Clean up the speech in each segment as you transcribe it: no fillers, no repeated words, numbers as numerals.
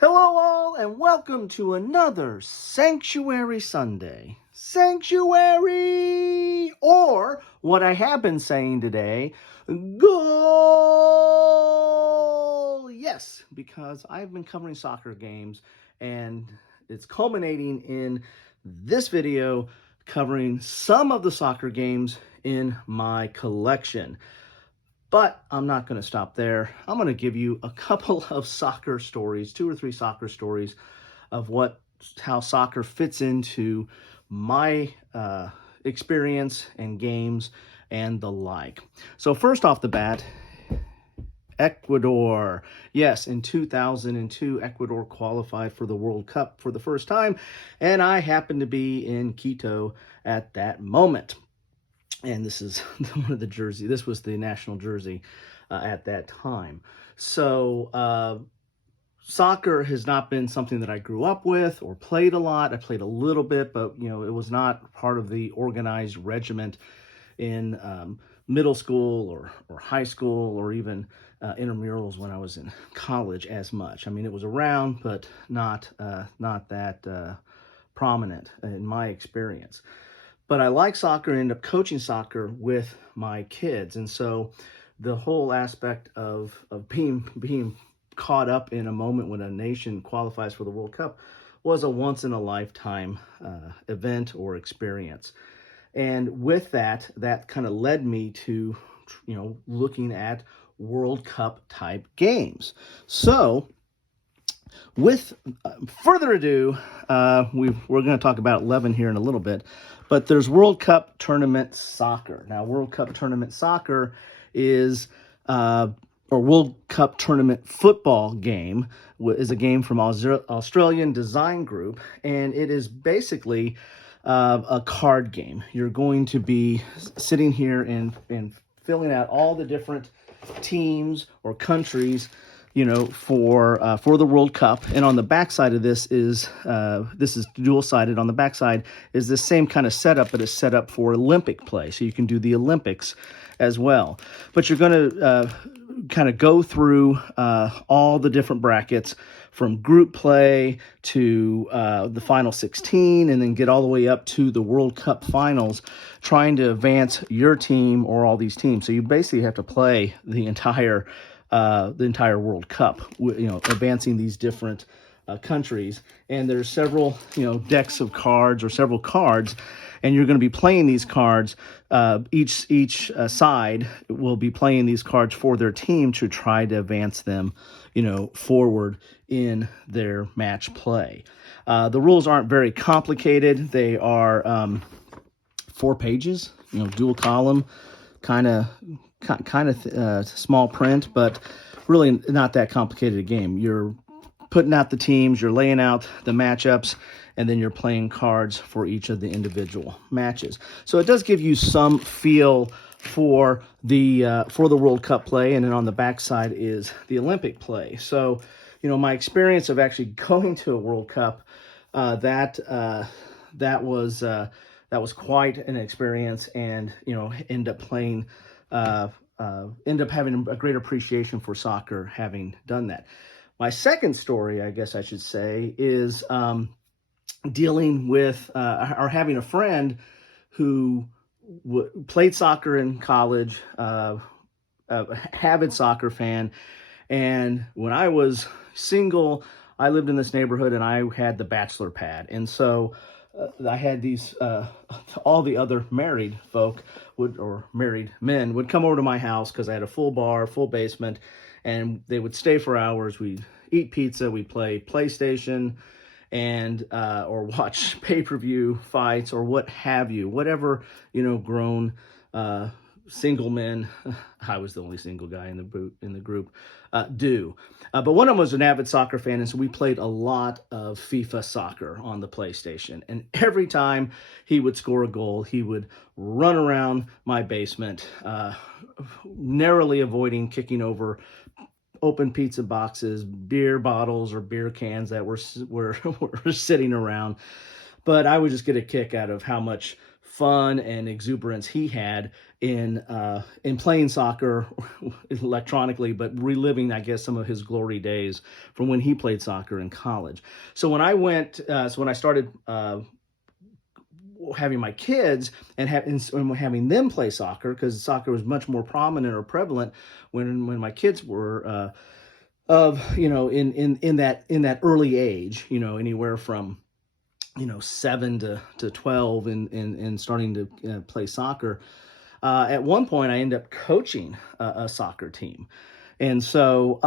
Hello, all, and welcome to another Sanctuary Sunday. Sanctuary! Or, what I have been saying today, goal! Yes, because I've been covering soccer games, and it's culminating in this video covering some of the soccer games in my collection. But I'm not going to stop there. I'm going to give you a couple of soccer stories, 2 or 3 soccer stories of how soccer fits into my experience and games and the like. So first off the bat, Ecuador. Yes, in 2002, Ecuador qualified for the World Cup for the first time, and I happened to be in Quito at that moment. And this is one of the jersey. This was the national jersey at that time. So soccer has not been something that I grew up with or played a lot. I played a little bit, but it was not part of the organized regiment in middle school or high school or even intramurals when I was in college as much. I mean, it was around, but not that prominent in my experience. But I like soccer and ended up coaching soccer with my kids. And so the whole aspect of being caught up in a moment when a nation qualifies for the World Cup was a once in a lifetime event or experience. And with that kind of led me to, looking at World Cup type games. So with further ado, we're going to talk about 11 here in a little bit, but there's World Cup Tournament Soccer. Now, World Cup Tournament Soccer is, or World Cup Tournament Football game, is a game from Australian Design Group, and it is basically a card game. You're going to be sitting here and filling out all the different teams or countries for the World Cup. And on the backside of this is dual-sided. On the backside is the same kind of setup, but it's set up for Olympic play, so you can do the Olympics as well. But you're going to kind of go through all the different brackets from group play to the final 16, and then get all the way up to the World Cup finals, trying to advance your team or all these teams. So you basically have to play the entire World Cup, advancing these different countries. And there's several, decks of cards or several cards, and you're going to be playing these cards. Each side will be playing these cards for their team to try to advance them, forward in their match play. The rules aren't very complicated. They are 4 pages, dual column, kind of small print, but really not that complicated a game. You're putting out the teams, you're laying out the matchups, and then you're playing cards for each of the individual matches. So it does give you some feel for the World Cup play, and then on the backside is the Olympic play. So, my experience of actually going to a World Cup, that was quite an experience, and end up playing. End up having a great appreciation for soccer having done that. My second story, I guess I should say, is dealing with or having a friend who played soccer in college, a avid soccer fan. And when I was single, I lived in this neighborhood and I had the bachelor pad. And so I had these, all the other married folk or married men would come over to my house because I had a full bar, full basement, and they would stay for hours. We'd eat pizza, we'd play PlayStation, and or watch pay-per-view fights or what have you, whatever, grown single men, I was the only single guy in the group, do. But one of them was an avid soccer fan, and so we played a lot of FIFA soccer on the PlayStation. And every time he would score a goal, he would run around my basement, narrowly avoiding kicking over open pizza boxes, beer bottles, or beer cans that were sitting around. But I would just get a kick out of how much fun and exuberance he had in playing soccer electronically, but reliving, I guess, some of his glory days from when he played soccer in college. So when I started having my kids and having them play soccer, because soccer was much more prominent or prevalent when my kids were of in that early age, anywhere from 7 to 12 and starting to play soccer. At one point, I ended up coaching a soccer team, and so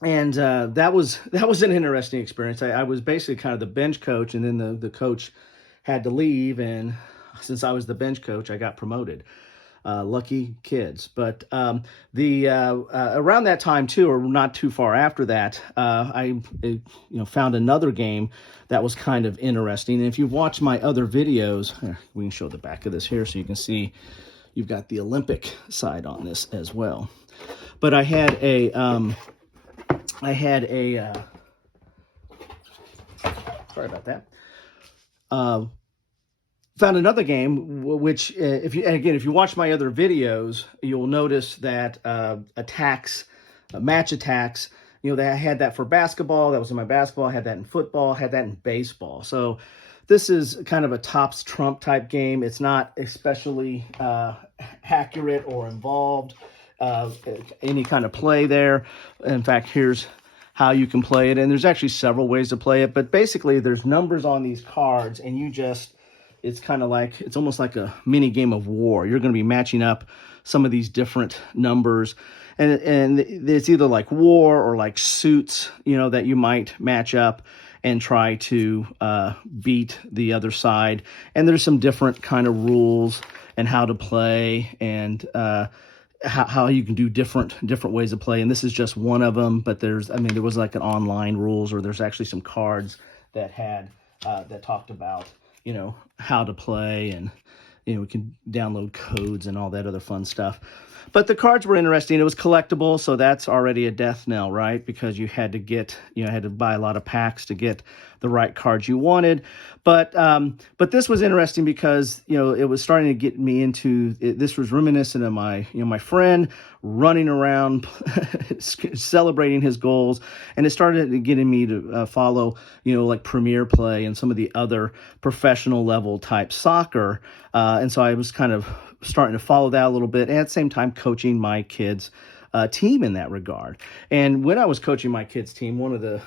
that was an interesting experience. I was basically kind of the bench coach, and then the coach had to leave, and since I was the bench coach, I got promoted. Lucky kids. But the around that time too, or not too far after that, I found another game that was kind of interesting. And if you've watched my other videos, we can show the back of this here so you can see you've got the Olympic side on this as well. But I had a sorry about that. Found another game which, if you watch my other videos, you'll notice that match attacks. That I had that for basketball. That was in my basketball. I had that in football. I had that in baseball. So this is kind of a tops trump type game. It's not especially accurate or involved any kind of play there. In fact, here's how you can play it, and there's actually several ways to play it. But basically, there's numbers on these cards, and it's almost like a mini game of war. You're going to be matching up some of these different numbers, and it's either like war or like suits, that you might match up and try to beat the other side. And there's some different kind of rules and how to play, and how you can do different ways of play. And this is just one of them, but there was like an online rules, or there's actually some cards that had that talked about how to play, and we can download codes and all that other fun stuff. But the cards were interesting. It was collectible, so that's already a death knell, right? Because you had to buy a lot of packs to get the right cards you wanted. But this was interesting because it was starting to get me into it. This was reminiscent of my friend running around celebrating his goals, and it started getting me to follow like Premier Play and some of the other professional level type soccer, and so I was kind of starting to follow that a little bit, and at the same time coaching my kids' team in that regard. And when I was coaching my kids' team, one of the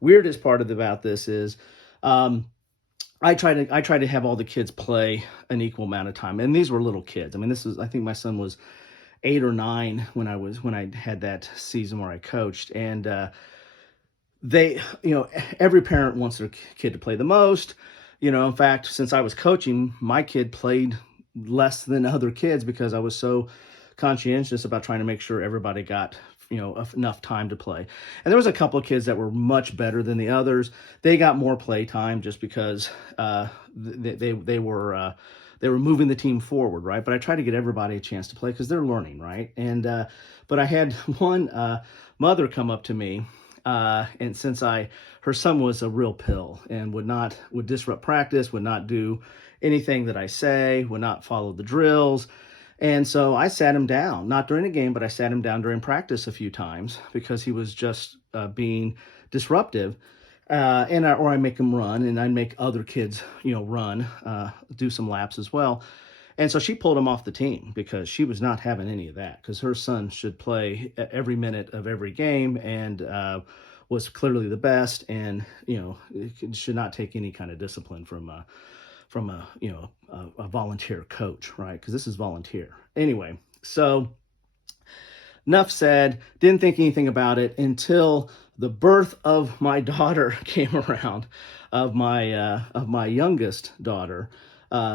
weirdest part about this is I try to have all the kids play an equal amount of time, and these were little kids. I think my son was 8 or 9 when I had that season where I coached, and they every parent wants their kid to play the most. In fact, since I was coaching, my kid played less than other kids because I was so conscientious about trying to make sure everybody got enough time to play. And there was a couple of kids that were much better than the others. They got more play time just because they were moving the team forward, right? But I try to get everybody a chance to play because they're learning, right? And but I had one mother come up to me, and since her son was a real pill and would disrupt practice, would not do anything that I say, would not follow the drills. And so I sat him down, not during the game, but I sat him down during practice a few times because he was just being disruptive. Or I make him run, and I make other kids, run, do some laps as well. And so she pulled him off the team because she was not having any of that, because her son should play every minute of every game and was clearly the best, and should not take any kind of discipline from a volunteer coach, right? Because this is volunteer. Anyway, so enough said. Didn't think anything about it until the birth of my daughter came around, of my youngest daughter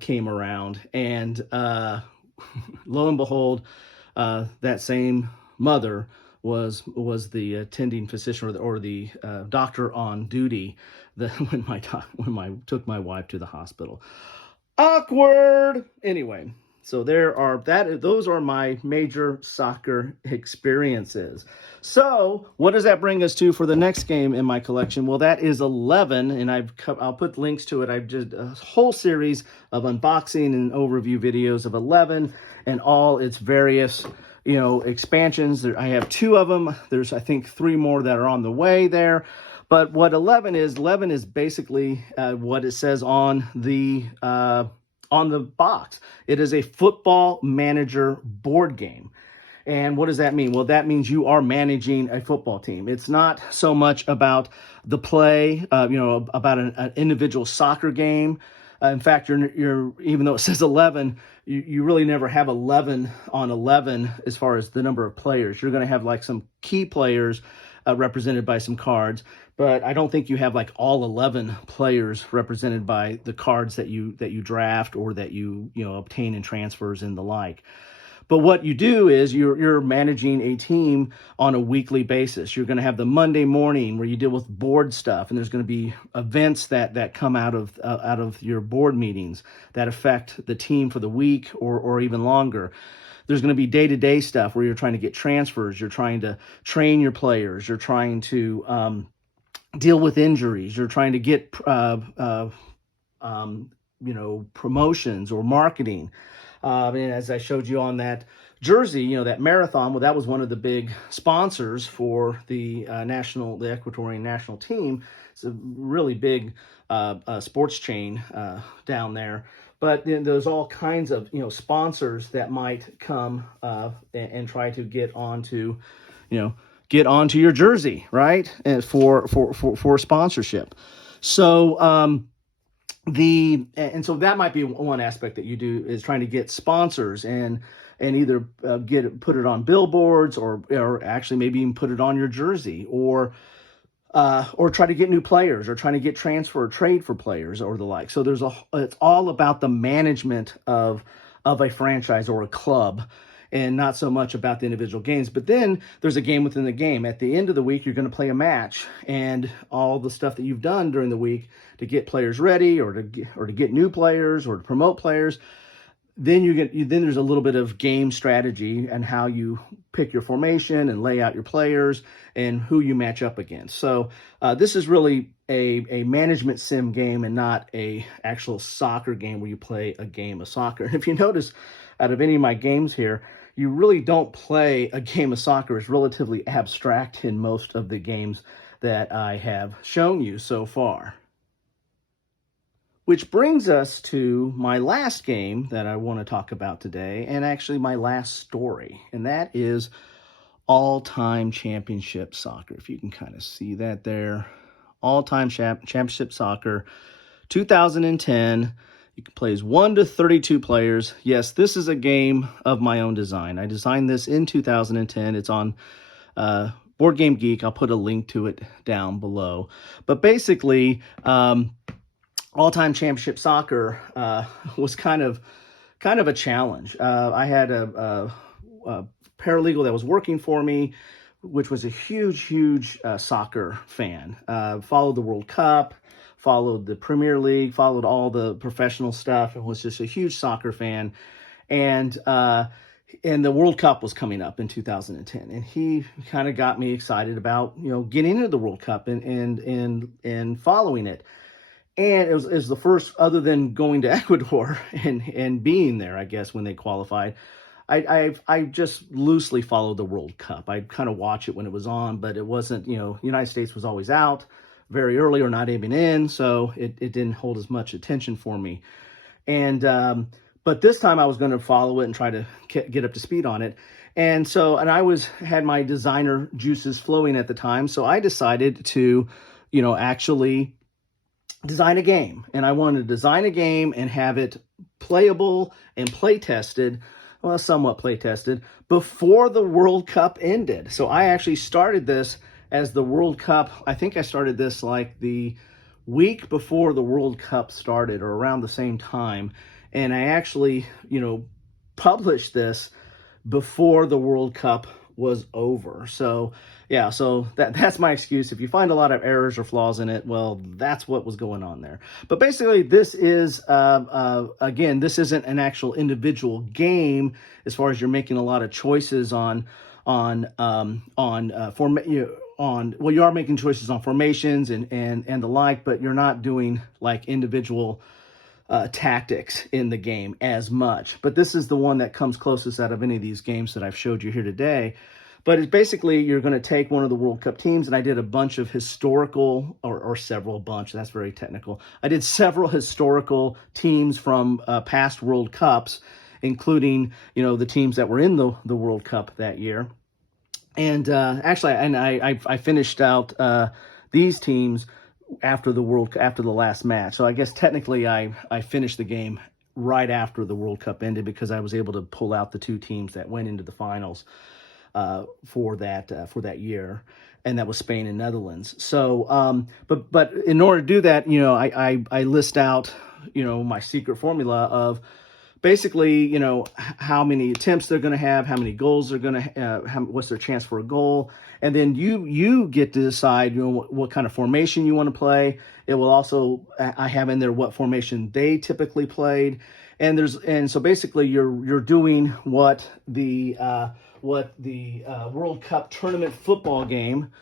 came around, and lo and behold, that same mother was the attending physician or the doctor on duty when I took my wife to the hospital. Awkward. Anyway, So those are my major soccer experiences. So what does that bring us to for the next game in my collection? Well, that is 11, and I'll put links to it. I've just a whole series of unboxing and overview videos of 11 and all its various expansions. I have 2 of them. There's, I think, 3 more that are on the way there. But what 11 is basically what it says on the box. It is a football manager board game. And what does that mean? Well, that means you are managing a football team. It's not so much about the play, about an individual soccer game. In fact, you're even though it says 11, you really never have 11 on 11 as far as the number of players. You're going to have like some key players represented by some cards, but I don't think you have like all 11 players represented by the cards that you draft or that you obtain in transfers and the like. But what you do is you're managing a team on a weekly basis. You're going to have the Monday morning where you deal with board stuff, and there's going to be events that come out of your board meetings that affect the team for the week or even longer. There's going to be day-to-day stuff where you're trying to get transfers, you're trying to train your players, you're trying to deal with injuries, you're trying to get promotions or marketing. And as I showed you on that jersey, that marathon, well, that was one of the big sponsors for the Ecuadorian national team. It's a really big sports chain down there. But there's all kinds of sponsors that might come and try to get onto your jersey, right? And for sponsorship. So so that might be one aspect that you do, is trying to get sponsors and either put it on billboards or actually maybe even put it on your jersey or try to get new players or trying to get transfer or trade for players or the like. So it's all about the management of a franchise or a club, and not so much about the individual games. But then there's a game within the game. At the end of the week, you're going to play a match, and all the stuff that you've done during the week to get players ready or to get new players or to promote players, then then there's a little bit of game strategy and how you pick your formation and lay out your players and who you match up against. So this is really a management sim game and not a actual soccer game where you play a game of soccer. And if you notice, out of any of my games here, you really don't play a game of soccer. It's relatively abstract in most of the games that I have shown you so far. Which brings us to my last game that I want to talk about today, and actually my last story, and that is all-time championship soccer. If you can kind of see that there. All-time championship soccer, 2010. You can play as 1 to 32 players. Yes, this is a game of my own design. I designed this in 2010. It's on Board Game Geek. I'll put a link to it down below. But basically, all-time championship soccer was kind of a challenge. I had a paralegal that was working for me, which was a huge soccer fan. Followed the World Cup, followed the Premier League, followed all the professional stuff, and was just a huge soccer fan. And the World Cup was coming up in 2010, and he kind of got me excited about getting into the World Cup and following it. And it was the first, other than going to Ecuador and being there, I guess, when they qualified. I just loosely followed the World Cup. I'd kind of watch it when it was on, but it wasn't, United States was always out very early or not even in, so it didn't hold as much attention for me. And but this time I was going to follow it and try to get up to speed on it. And I had my designer juices flowing at the time, so I decided to, actually design a game. And I wanted to design a game and have it playable and play tested, well, somewhat play tested, before the World Cup ended. So I actually started this as the World Cup. I think I started this like the week before the World Cup started, or around the same time. And I actually, published this before the World Cup was over. So yeah, so that's my excuse. If you find a lot of errors or flaws in it, well, that's what was going on there. But basically, this is again, this isn't an actual individual game as far as you're making a lot of choices well, you are making choices on formations and the like, but you're not doing like individual tactics in the game as much. But this is the one that comes closest out of any of these games that I've showed you here today. But it's basically you're going to take one of the World Cup teams, and I did a bunch of historical, or several bunch, that's very technical. I did several historical teams from past World Cups, including, the teams that were in the World Cup that year. And actually, I finished out these teams after the last match. So I guess technically I finished the game right after the World Cup ended because I was able to pull out the two teams that went into the finals for that year, and that was Spain and Netherlands. So, but in order to do that, I list out my secret formula of basically, how many attempts they're going to have, how many goals they're going to what's their chance for a goal. And then you get to decide, what kind of formation you want to play. It will also, I have in there what formation they typically played. And so basically you're doing what the World Cup tournament football game,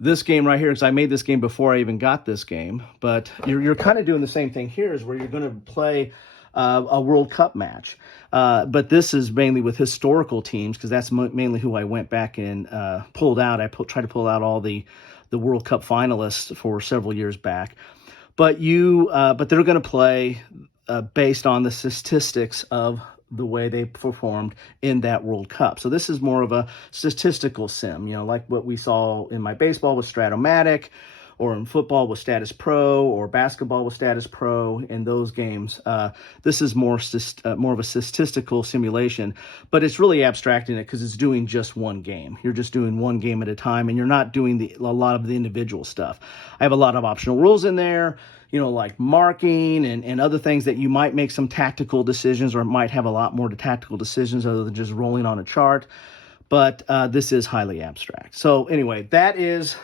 this game right here, because I made this game before I even got this game, but you're kind of doing the same thing here, is where you're going to play a World Cup match. But this is mainly with historical teams, because that's mainly who I went back and pulled out. I tried to pull out all the World Cup finalists for several years back. But they're going to play based on the statistics of the way they performed in that World Cup. So this is more of a statistical sim, like what we saw in my baseball with Stratomatic, or in football with Status Pro, or basketball with Status Pro. In those games, this is more of a statistical simulation, but it's really abstracting it because it's doing just one game. You're just doing one game at a time, and you're not doing a lot of the individual stuff. I have a lot of optional rules in there, like marking and other things that you might make some tactical decisions, or might have a lot more to tactical decisions other than just rolling on a chart. But this is highly abstract. So anyway, that is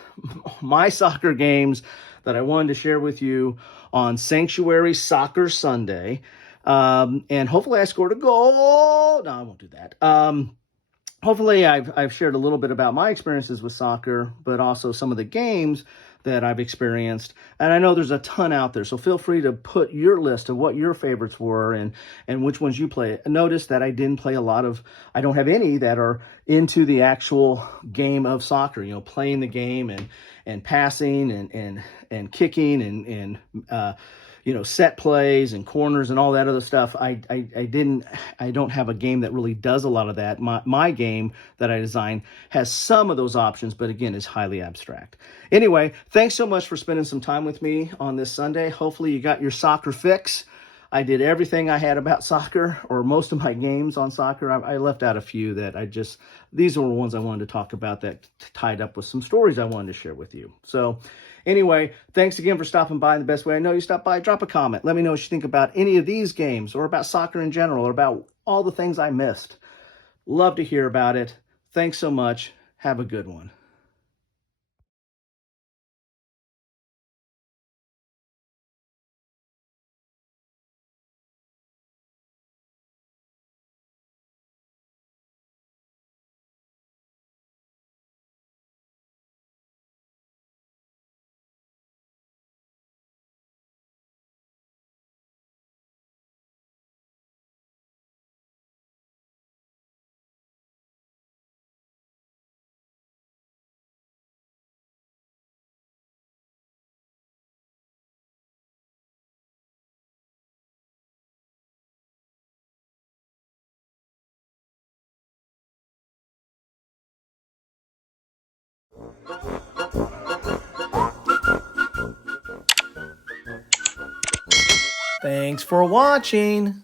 my soccer games that I wanted to share with you on Sanctuary Soccer Sunday. And hopefully I scored a goal. No, I won't do that. Hopefully I've shared a little bit about my experiences with soccer, but also some of the games that I've experienced. And I know there's a ton out there, so feel free to put your list of what your favorites were and which ones you play. Notice that I didn't play I don't have any that are into the actual game of soccer, playing the game and passing and kicking and set plays and corners and all that other stuff. I don't have a game that really does a lot of that. My game that I designed has some of those options, but again, is highly abstract. Anyway, thanks so much for spending some time with me on this Sunday. Hopefully you got your soccer fix. I did everything I had about soccer, or most of my games on soccer. I left out a few that these were ones I wanted to talk about that tied up with some stories I wanted to share with you. So anyway, thanks again for stopping by. The best way I know you stop by, drop a comment. Let me know what you think about any of these games, or about soccer in general, or about all the things I missed. Love to hear about it. Thanks so much. Have a good one. Thanks for watching.